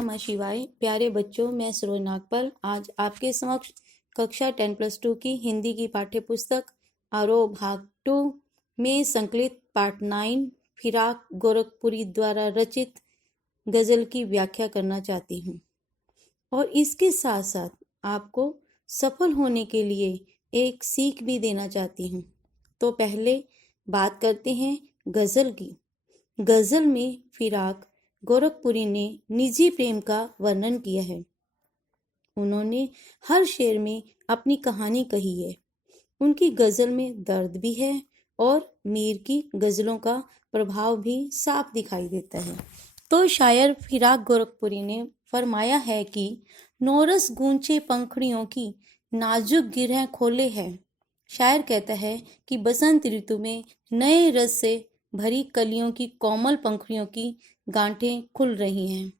नमः शिवाय। प्यारे बच्चों, मैं सरोज नागपाल आज आपके समक्ष कक्षा 10+2 की हिंदी की पाठ्य पुस्तक आरोह भाग 2 में संकलित पाठ 9 फिराक गोरखपुरी द्वारा रचित गजल की व्याख्या करना चाहती हूँ और इसके साथ साथ आपको सफल होने के लिए एक सीख भी देना चाहती हूँ। तो पहले बात करते हैं गजल की। गजल में फिराक गोरखपुरी ने निजी प्रेम का वर्णन किया है। उन्होंने हर शेर में अपनी कहानी कही है। उनकी गजल में दर्द भी है और मीर की गजलों का प्रभाव भी साफ दिखाई देता है। तो शायर फिराक गोरखपुरी ने फरमाया है कि नौरस गूंचे पंखड़ियों की नाजुक गिरह खोले है। शायर कहता है कि बसंत ऋतु में नए रस से भरी कलियों की कोमल पंखड़ियों की गांठें खुल रही हैं।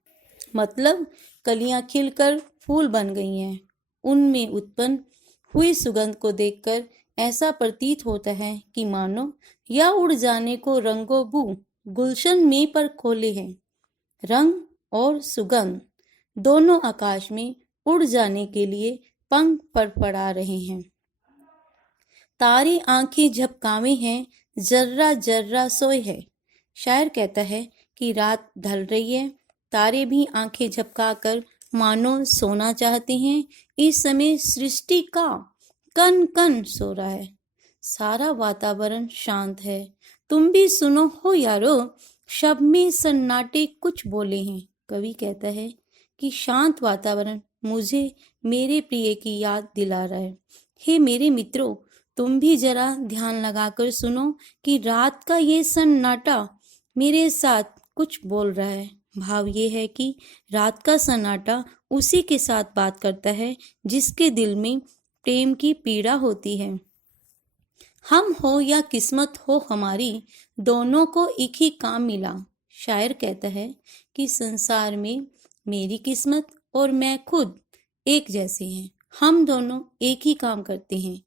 मतलब कलियां खिलकर फूल बन गई हैं। उनमें उत्पन्न हुई सुगंध को देखकर ऐसा प्रतीत होता है कि मानो या उड़ जाने को रंगो बू गुलशन में पर खोले हैं। रंग और सुगंध दोनों आकाश में उड़ जाने के लिए पंख फड़फड़ा रहे हैं। तारे आंखें झपकावे हैं, जर्रा जर्रा सोए है। शायर कहता है कि रात ढल रही है, तारे भी आंखें झपकाकर मानो सोना चाहते हैं। इस समय सृष्टि का कन कन सो रहा है। सारा वातावरण शांत है। तुम भी सुनो हो यारो, शब में सन्नाटे कुछ बोले हैं। कवि कहता है कि शांत वातावरण मुझे मेरे प्रिय की याद दिला रहा है। हे मेरे मित्रों, तुम भी जरा ध्यान लगाकर सुनो कि रात का ये सन्नाटा मेरे साथ कुछ बोल रहा है। भाव ये है कि रात का सन्नाटा उसी के साथ बात करता है जिसके दिल में प्रेम की पीड़ा होती है। हम हो या किस्मत हो हमारी, दोनों को एक ही काम मिला। शायर कहता है कि संसार में मेरी किस्मत और मैं खुद एक जैसे हैं। हम दोनों एक ही काम करते हैं।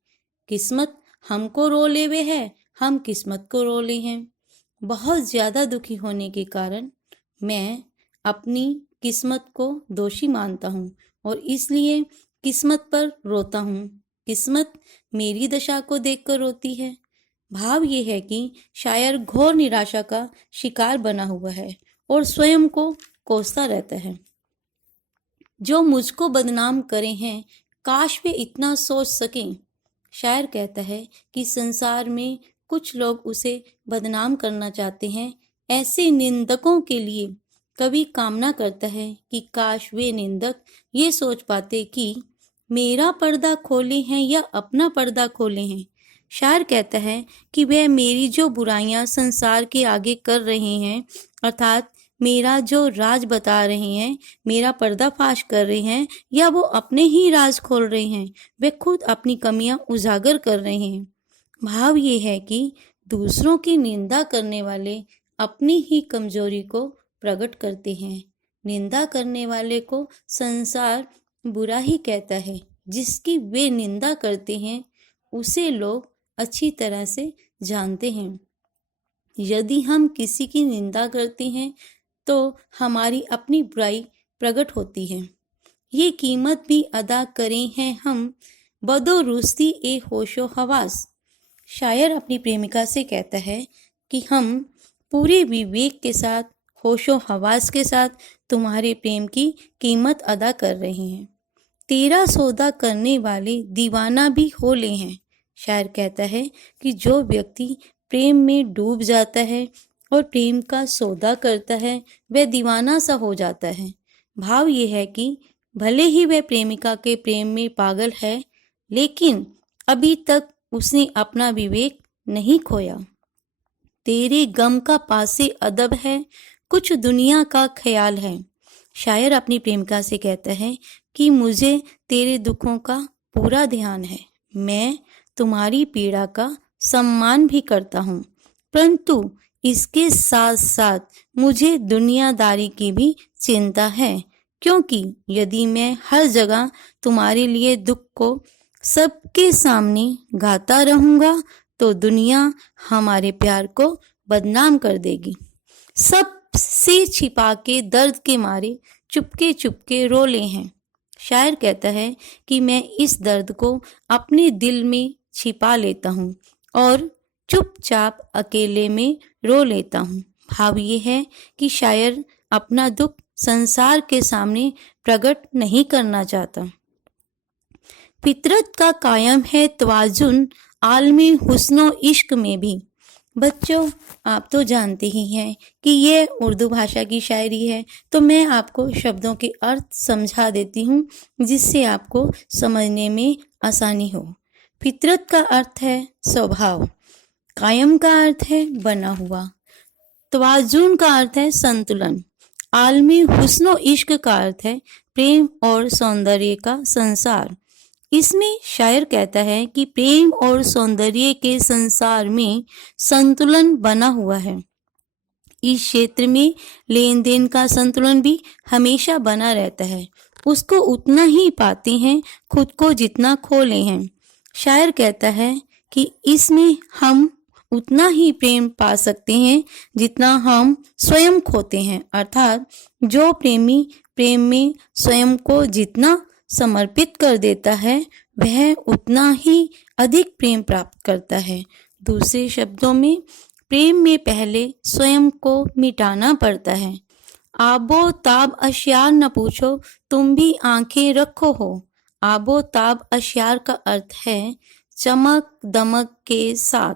किस्मत हमको रोले हुए है, हम किस्मत को रोले हैं। बहुत ज्यादा दुखी होने के कारण मैं अपनी किस्मत को दोषी मानता हूँ और इसलिए किस्मत पर रोता हूँ। किस्मत मेरी दशा को देखकर रोती है। भाव ये है कि शायर घोर निराशा का शिकार बना हुआ है और स्वयं को कोसता रहता है। जो मुझको बदनाम करे हैं, काश वे इतना सोच सकें। शायर कहता है कि संसार में कुछ लोग उसे बदनाम करना चाहते हैं। ऐसे निंदकों के लिए कवि कामना करता है कि काश वे निंदक ये सोच पाते कि मेरा पर्दा खोले हैं या अपना पर्दा खोले हैं। शायर कहता है कि वह मेरी जो बुराइयां संसार के आगे कर रहे हैं, अर्थात मेरा जो राज बता रहे हैं, मेरा पर्दाफाश कर रहे हैं, या वो अपने ही राज खोल रहे हैं, वे खुद अपनी कमियां उजागर कर रहे हैं। भाव ये है कि दूसरों की निंदा करने वाले अपनी ही कमजोरी को प्रकट करते हैं। निंदा करने वाले को संसार बुरा ही कहता है। जिसकी वे निंदा करते हैं उसे लोग अच्छी तरह से जानते हैं। यदि हम किसी की निंदा करते हैं तो हमारी अपनी बुराई प्रकट होती है। ये कीमत भी अदा करें हैं हम, बदो रुस्ती ए होशो हवास। शायर अपनी प्रेमिका से कहता है कि हम पूरे विवेक के साथ, होशो हवास के साथ तुम्हारे प्रेम की कीमत अदा कर रहे हैं। तेरा सौदा करने वाले दीवाना भी हो ले हैं। शायर कहता है कि जो व्यक्ति प्रेम में डूब जाता है और प्रेम का सौदा करता है, वह दीवाना सा हो जाता है। भाव ये है कि भले ही वह प्रेमिका के प्रेम में पागल है, लेकिन अभी तक उसने अपना विवेक नहीं खोया। तेरे गम का पासे अदब है, कुछ दुनिया का ख्याल है। शायर अपनी प्रेमिका से कहता है कि मुझे तेरे दुखों का पूरा ध्यान है। मैं तुम्हारी पीड़ा का सम्मान भी करता हूँ, परंतु इसके साथ साथ मुझे दुनियादारी की भी चिंता है, क्योंकि यदि मैं हर जगह तुम्हारे लिए दुख को सबके सामने गाता रहूंगा तो दुनिया हमारे प्यार को बदनाम कर देगी। सबसे छिपा के दर्द के मारे चुपके चुपके रोले हैं। शायर कहता है कि मैं इस दर्द को अपने दिल में छिपा लेता हूँ और चुपचाप अकेले में रो लेता हूँ। भाव ये है कि शायर अपना दुख संसार के सामने प्रकट नहीं करना चाहता। फितरत का कायम है तवाजुन आलमी हुस्नो इश्क में भी। बच्चों, आप तो जानते ही हैं कि ये उर्दू भाषा की शायरी है, तो मैं आपको शब्दों के अर्थ समझा देती हूँ जिससे आपको समझने में आसानी हो। फितरत का अर्थ है स्वभाव, कायम का अर्थ है बना हुआ, तवाजुन का अर्थ है संतुलन, आलमी हुस्नो इश्क का अर्थ है प्रेम और सौंदर्य का संसार। इसमें शायर कहता है कि प्रेम और सौंदर्य के संसार में संतुलन बना हुआ है। इस क्षेत्र में लेन देन का संतुलन भी हमेशा बना रहता है। उसको उतना ही पाते हैं खुद को जितना खोले हैं। शायर कहता है कि इसमें हम उतना ही प्रेम पा सकते हैं जितना हम स्वयं खोते हैं, अर्थात जो प्रेमी प्रेम में स्वयं को जितना समर्पित कर देता है वह उतना ही अधिक प्रेम प्राप्त करता है। दूसरे शब्दों में प्रेम में पहले स्वयं को मिटाना पड़ता है। आबो ताब अशियार न पूछो, तुम भी आंखें रखो हो। आबो ताब अशियार का अर्थ है चमक दमक के साथ।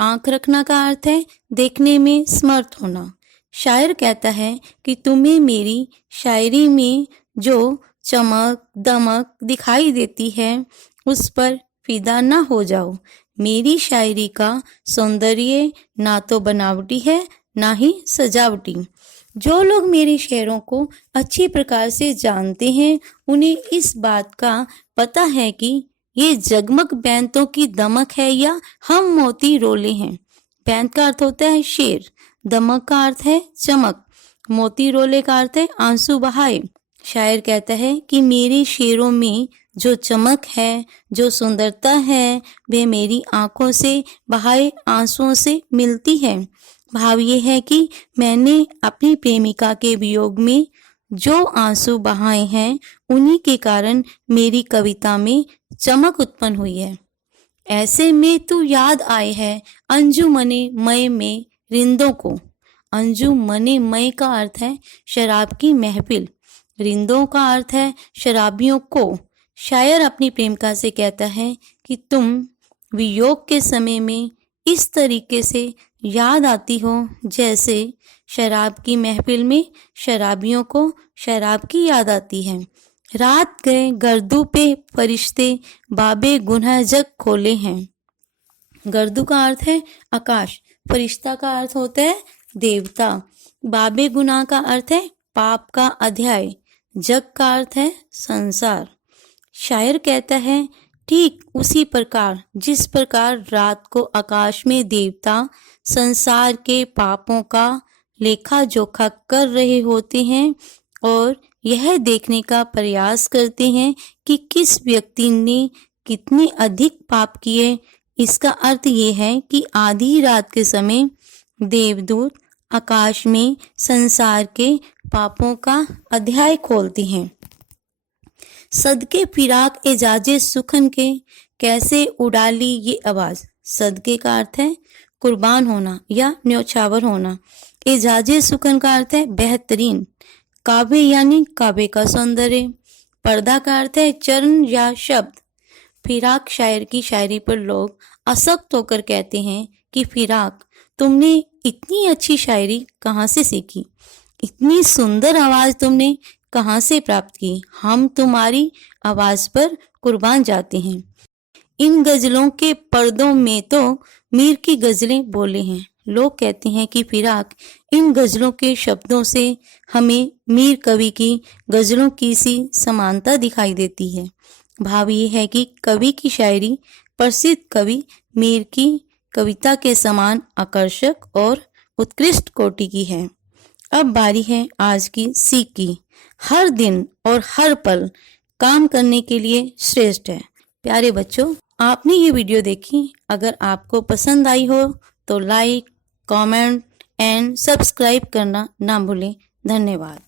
आंख रखना का अर्थ है देखने में समर्थ होना। शायर कहता है कि तुम्हें मेरी शायरी में जो चमक दमक दिखाई देती है उस पर फिदा ना हो जाओ। मेरी शायरी का सौंदर्य ना तो बनावटी है ना ही सजावटी। जो लोग मेरे शेरों को अच्छी प्रकार से जानते हैं उन्हें इस बात का पता है कि ये जगमग बैंतों की दमक है या हम मोती रोले हैं। बैंत का अर्थ होता है शेर, दमक का अर्थ है चमक, मोती रोले का अर्थ है आंसू बहाए। शायर कहता है कि मेरे शेरों में जो चमक है, जो सुंदरता है, वह मेरी आंखों से बहाए आंसुओं से मिलती है। भाव ये है कि मैंने अपनी प्रेमिका के वियोग में जो आंसू बहाए हैं उन्हीं के कारण मेरी कविता में चमक उत्पन्न हुई है। ऐसे में तू याद आए है अंजुमने मय में रिंदों को। अंजुमने मय का अर्थ है शराब की महफिल, रिंदों का अर्थ है शराबियों को। शायर अपनी प्रेमिका से कहता है कि तुम वियोग के समय में इस तरीके से याद आती हो जैसे शराब की महफिल में शराबियों को शराब की याद आती है। रात गए गर्दू पे फरिश्ते बाबे गुनाह जग खोले हैं। गर्दू का अर्थ है आकाश, फरिश्ता का अर्थ होता है देवता, बाबे गुनाह का अर्थ है पाप का अध्याय, जग का अर्थ है संसार। शायर कहता है ठीक उसी प्रकार जिस प्रकार रात को आकाश में देवता संसार के पापों का लेखा जोखा कर रहे होते हैं और यह देखने का प्रयास करते हैं कि किस व्यक्ति ने कितने अधिक पाप किए। इसका अर्थ ये है कि आधी रात के समय देवदूत आकाश में संसार के पापों का अध्याय खोलते हैं। सदके फिराक एजाजे सुखन के कैसे उड़ा ली ये आवाज। सदके का अर्थ है कुर्बान होना या न्योछावर होना। एजाजे सुखन का अर्थ है बेहतरीन। काबे यानी काबे का सौंदर्य। पर्दा का अर्थ है चरण या शब्द। फिराक शायर की शायरी पर लोग असक्त होकर कहते हैं कि फिराक तुमने इतनी अच्छी शायरी कहाँ से सीखी, इतनी सुंदर आवाज तुमने कहाँ से प्राप्त की, हम तुम्हारी आवाज पर कुर्बान जाते हैं। इन गजलों के पर्दों में तो मीर की गजलें बोले हैं। लोग कहते हैं कि फिराक इन गजलों के शब्दों से हमें मीर कवि की गजलों की सी समानता दिखाई देती है। भाव ये है कि कवि की शायरी प्रसिद्ध कवि मीर की कविता के समान आकर्षक और उत्कृष्ट कोटि की है। अब बारी है आज की सीख की। हर दिन और हर पल काम करने के लिए श्रेष्ठ है। प्यारे बच्चों, आपने ये वीडियो देखी, अगर आपको पसंद आई हो तो लाइक, कमेंट एंड सब्सक्राइब करना ना भूलें। धन्यवाद।